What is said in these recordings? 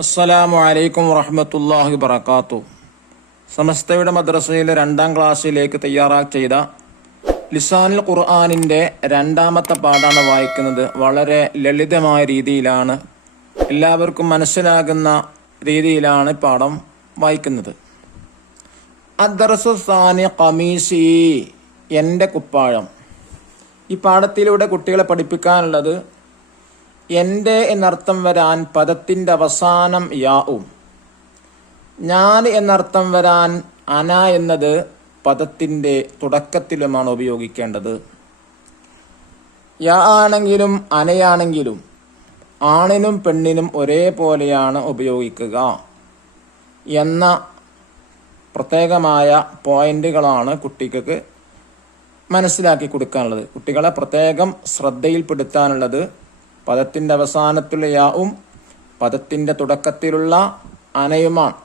അസ്സലാമു അലൈക്കും വറഹ്മത്തുള്ളാഹി വബറകാതുഹു. സമസ്തയുടെ മദ്രസയിലെ 2ാം ക്ലാസ്സിലേക്ക് തയ്യാറാക്കി ചെയ്ത ലിസാനുൽ ഖുർആനിൻ്റെ 2ാമത്തെ പാഠാണ് വായിക്കുന്നത്. വളരെ ലളിതമായ രീതിയിലാണ്, എല്ലാവർക്കും മനസ്സിലാകുന്ന രീതിയിലാണ് പാഠം വായിക്കുന്നത്. അദ്ദർസു സാനി ഖമീസി, എൻ്റെ കുപ്പായം. ഈ പാഠത്തിലൂടെ കുട്ടികളെ പഠിപ്പിക്കാനുള്ളത് എൻ്റെ എന്നർത്ഥം വരാൻ പദത്തിൻ്റെ അവസാനം യാവും, ഞാൻ എന്നർത്ഥം വരാൻ അന എന്നത് പദത്തിൻ്റെ തുടക്കത്തിലുമാണ് ഉപയോഗിക്കേണ്ടത്. യാ ആണെങ്കിലും അനയാണെങ്കിലും ആണിനും പെണ്ണിനും ഒരേപോലെയാണ് ഉപയോഗിക്കുക എന്ന പ്രത്യേകമായ പോയിന്റുകളാണ് കുട്ടികൾക്ക് മനസ്സിലാക്കി കൊടുക്കാനുള്ളത്. കുട്ടികളെ പ്രത്യേകം ശ്രദ്ധയിൽപ്പെടുത്താനുള്ളത് പദത്തിൻ്റെ അവസാനത്തിലുള്ള യാവും പദത്തിൻ്റെ തുടക്കത്തിലുള്ള അനയുമാണ്.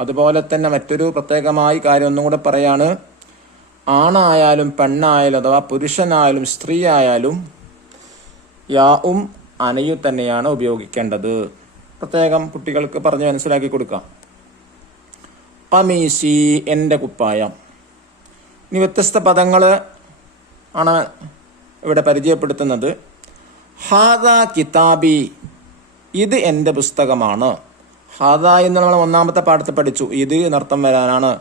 അതുപോലെ തന്നെ മറ്റൊരു പ്രത്യേകമായി കാര്യം ഒന്നും കൂടെ പറയാണ്, ആണായാലും പെണ്ണായാലും അഥവാ പുരുഷനായാലും സ്ത്രീ ആയാലും യാവും അനയും തന്നെയാണ് ഉപയോഗിക്കേണ്ടത്. പ്രത്യേകം കുട്ടികൾക്ക് പറഞ്ഞ് മനസ്സിലാക്കി കൊടുക്കാം. ഖമീസി, എൻ്റെ കുപ്പായം. ഇനി വ്യത്യസ്ത പദങ്ങൾ ആണ് ഇവിടെ പരിചയപ്പെടുത്തുന്നത്. ഹാദ കിതാബി, ഇത് എൻ്റെ പുസ്തകമാണ്. ഹാദ എന്ന് നമ്മൾ 1ാമത്തെ പാഠത്തിൽ പഠിച്ചു. ഇത് എന്നർത്ഥം വരാനാണ്,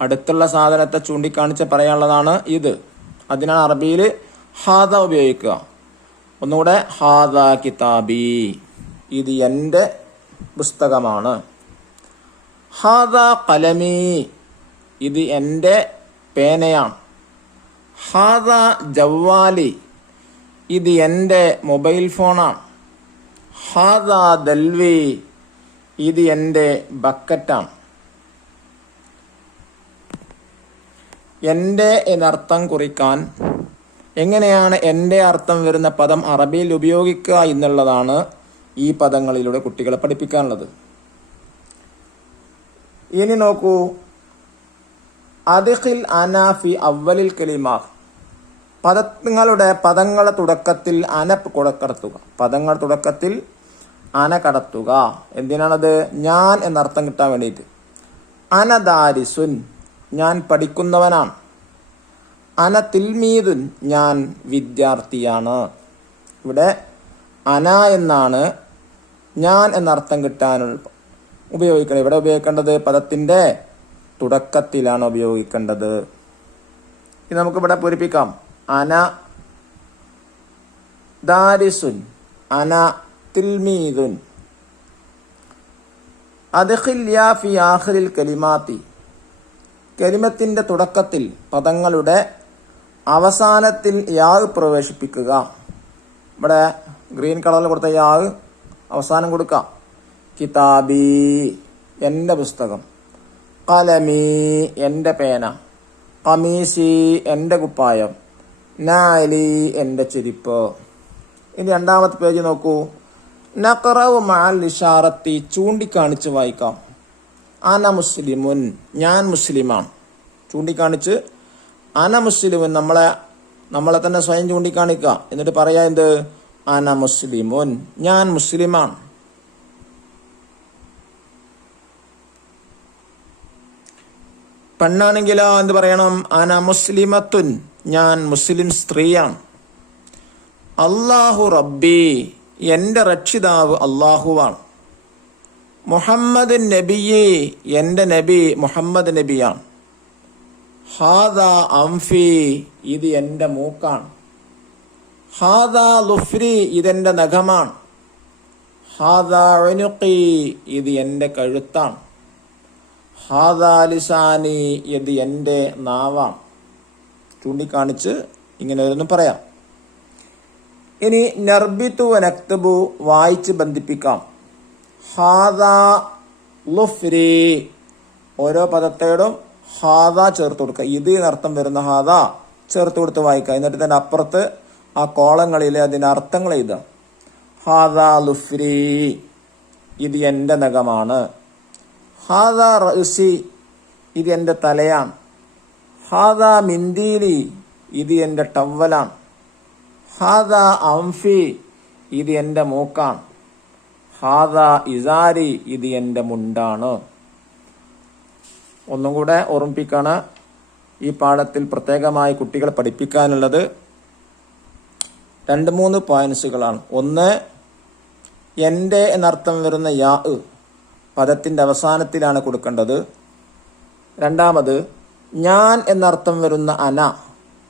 അടുത്തുള്ള സാധനത്തെ ചൂണ്ടിക്കാണിച്ച് പറയാനുള്ളതാണ് ഇത്. അതിനാണ് അറബിയിൽ ഹാദ ഉപയോഗിക്കുക. ഒന്നുകൂടെ, ഹാദ കിതാബി, ഇത് എൻ്റെ പുസ്തകമാണ്. ഹാദ ഖലമി, ഇത് എൻ്റെ പേനയാണ്. ഹാദ ജവ്വാലി, ഇത് എൻ്റെ മൊബൈൽ ഫോണാണ്. ഹാദ ദൽവി, ഇത് എൻ്റെ ബക്കറ്റാണ്. എൻ്റെ എന്നർത്ഥം കുറിക്കാൻ എങ്ങനെയാണ് എൻ്റെ അർത്ഥം വരുന്ന പദം അറബിയിൽ ഉപയോഗിക്കുക എന്നുള്ളതാണ് ഈ പദങ്ങളിലൂടെ കുട്ടികളെ പഠിപ്പിക്കാനുള്ളത്. ഇനി നോക്കൂ, അദ്ഖിൽ അന ഫി അവ്വലിൽ കലിമാ, പദങ്ങളുടെ തുടക്കത്തിൽ അന കടത്തുക. പദങ്ങൾ തുടക്കത്തിൽ അന കടത്തുക. എന്തിനാണത്? ഞാൻ എന്നർത്ഥം കിട്ടാൻ വേണ്ടിയിട്ട്. അന ദാരിസുൻ, ഞാൻ പഠിക്കുന്നവനാണ്. അന തിൽമീദുൻ, ഞാൻ വിദ്യാർത്ഥിയാണ്. ഇവിടെ അന എന്നാണ് ഞാൻ എന്നർത്ഥം കിട്ടാൻ ഉപയോഗിക്കേണ്ടത്. ഇവിടെ ഉപയോഗിക്കേണ്ടത് പദത്തിൻ്റെ തുടക്കത്തിലാണ് ഉപയോഗിക്കേണ്ടത്. ഇത് നമുക്കിവിടെ പൂരിപ്പിക്കാം. അന ദാരിസുൻ, അന തിൽമീദുൻ. അദ്ഖിൽ യാ ഫി ആഖിറിൽ കലിമാത്തി, കലിമത്തിൻ്റെ തുടക്കത്തിൽ പദങ്ങളുടെ അവസാനത്തിൽ യാ പ്രവേശിപ്പിക്കുക. ഇവിടെ ഗ്രീൻ കളറിൽ കൊടുത്ത യാ അവസാനം കൊടുക്കാം. കിതാബി, എൻ്റെ പുസ്തകം. ഖലമി, എൻ്റെ പേന. ഖമീസി, എൻ്റെ കുപ്പായം. നാലി, എൻ്റെ ചെരിപ്പ്. ഇനി 2ാമത്തെ പേജ് നോക്കൂ. നഖറഉ മഅൽ ഇശാറത്തി, ചൂണ്ടിക്കാണിച്ച് വായിക്കാം. അന മുസ്ലിമുൻ, ഞാൻ മുസ്ലിമാണ്. ചൂണ്ടിക്കാണിച്ച് അന മുസ്ലിമുൻ, നമ്മളെ തന്നെ സ്വയം ചൂണ്ടിക്കാണിക്കുക. എന്നിട്ട് പറയാ എന്ത്? അന മുസ്ലിമുൻ, ഞാൻ മുസ്ലിമാണ്. പെണ്ണാണെങ്കിലോ എന്ത് പറയണം? അന മുസ്ലിമത്തുൻ, ഞാൻ മുസ്ലിം സ്ത്രീയാണ്. അല്ലാഹു റബ്ബി, എൻ്റെ രക്ഷിതാവ് അല്ലാഹുവാണ്. മുഹമ്മദ് നബിയെ, എൻ്റെ നബി മുഹമ്മദ് നബിയാണ്. ഹാദ അംഫി, ഇത് എൻ്റെ മൂക്കാണ്. ഹാദ ലുഫ്രി, ഇതെൻ്റെ നഖമാണ്. ഹാദ ഉനുഖി, ഇത് എൻ്റെ കഴുത്താണ്. ഹാദ ലിസാനി, ഇത് എൻ്റെ നാവാണ്. ചൂണ്ടിക്കാണിച്ച് ഇങ്ങനെ ഒന്നും പറയാം. ഇനി നർബിത്തു നക്തബു, വായിച്ച് ബന്ധിപ്പിക്കാം. ഹാദ ലുഫ്രി, ഓരോ പദത്തോടും ഹാദ ചേർത്ത് കൊടുക്കുക. ഇത് എന്നർത്ഥം വരുന്ന ഹാദ ചേർത്ത് കൊടുത്ത് വായിക്കുക. എന്നിട്ട് തന്നെ അപ്പുറത്ത് ആ കോളങ്ങളിൽ അതിൻ്റെ അർത്ഥങ്ങൾ എഴുതുക. ഹാദ ലുഫ്രി, ഇത് എൻ്റെ നഖമാണ്. ഹാദ റഅ്സി, ഇത് എൻ്റെ തലയാണ്. ഹാദ മിന്ദീലി, ഇത് എൻ്റെ ടവലാണ്. ഹാദ അംഫി, ഇത് എൻ്റെ മൂക്കാണ്. ഹാദാ ഇസാരി, ഇത് എൻ്റെ മുണ്ടാണ്. ഒന്നും കൂടെ ഓർമ്മിപ്പിക്കാണ്, ഈ പാഠത്തിൽ പ്രത്യേകമായി കുട്ടികളെ പഠിപ്പിക്കാനുള്ളത് 2-3 പോയിന്റ്സുകളാണ്. ഒന്ന്, എൻ്റെ എന്നർത്ഥം വരുന്ന യാ പദത്തിൻ്റെ അവസാനത്തിലാണ് കൊടുക്കേണ്ടത്. രണ്ടാമത്, ഞാൻ എന്നർത്ഥം വരുന്ന അന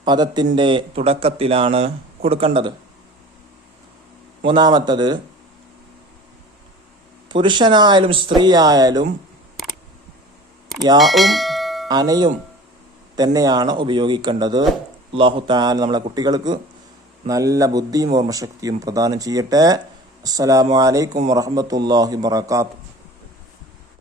പദത്തിൻ്റെ തുടക്കത്തിലാണ് കൊടുക്കേണ്ടത്. മൂന്നാമത്തത്, പുരുഷനായാലും സ്ത്രീ ആയാലും യാവും അനയും തന്നെയാണ് ഉപയോഗിക്കേണ്ടത്. അല്ലാഹു തആല നമ്മളെ കുട്ടികൾക്ക് നല്ല ബുദ്ധിയും ഓർമ്മശക്തിയും പ്രദാനം ചെയ്യട്ടെ. അസ്സലാമു അലൈക്കും വറഹ്മത്തുള്ളാഹി വബറകാതുഹു.